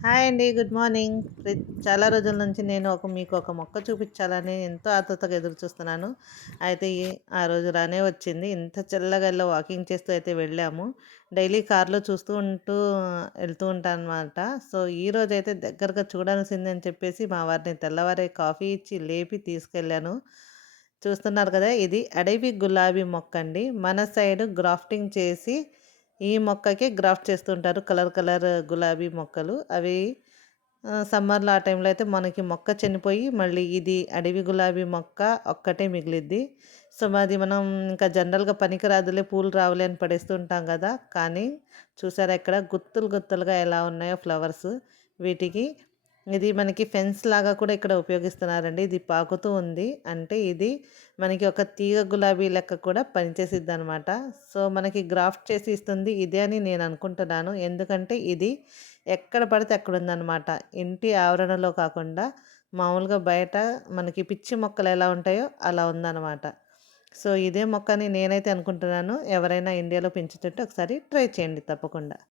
Hi అండి. Good morning. చాలా రోజుల నుంచి నేను మీకు ఒక మొక్క చూపించాలని ఎంతో ఆతృతగా ఎదురు చూస్తున్నాను. అయితే ఆ రోజు రానే వచ్చింది. ఇంత చల్లగా ఇలా వాకింగ్ చేస్తూ అయితే వెళ్ళాము. డైలీ కార్‌లో చూస్తూ వెళ్తూ ఉంటానన్నమాట. సో, ఈరోజైతే దగ్గరగా చూడాల్సిందని చెప్పేసి మా వారిని తెల్లవారే కాఫీ ఇచ్చి లేపి తీసుకెళ్ళాను. చూస్తున్నారు కదా! ఇది అడవి గులాబీ మొక్కండి. మన సైడ్ గ్రాఫ్టింగ్ చేసి ఈ మొక్కకి గ్రాఫ్ట్ చేస్తుంటారు. కలర్ కలర్ గులాబీ మొక్కలు. అవి సమ్మర్‌లో ఆ టైంలో అయితే మనకి మొక్క చనిపోయి మళ్ళీ ఇది అడవి గులాబీ మొక్క ఒక్కటే మిగిలిద్ది. సో, అది మనం ఇంకా జనరల్‌గా పనికిరాదులే పూలు రావులే అని పడేస్తూ ఉంటాం గదా! కానీ చూసారా ఇక్కడ గుత్తులు గుత్తులుగా ఎలా ఉన్నాయో ఫ్లవర్స్. వీటికి ఇది మనకి ఫెన్స్ లాగా కూడా ఇక్కడ ఉపయోగిస్తున్నారండి. ఇది పాకుతూ ఉంది. అంటే ఇది మనకి ఒక తీగ గులాబీ లెక్క కూడా పనిచేసిద్దనమాట. సో, మనకి గ్రాఫ్ట్ చేసి ఇస్తుంది ఇదే అని నేను అనుకుంటున్నాను. ఎందుకంటే ఇది ఎక్కడ పడితే అక్కడ ఉందనమాట. ఇంటి ఆవరణలో కాకుండా మామూలుగా బయట మనకి పిచ్చి మొక్కలు ఎలా ఉంటాయో అలా ఉందనమాట. సో, ఇదే మొక్క అని నేనైతే అనుకుంటున్నాను. ఎవరైనా ఇండియాలో పెంచుతుంటే ఒకసారి ట్రై చేయండి తప్పకుండా.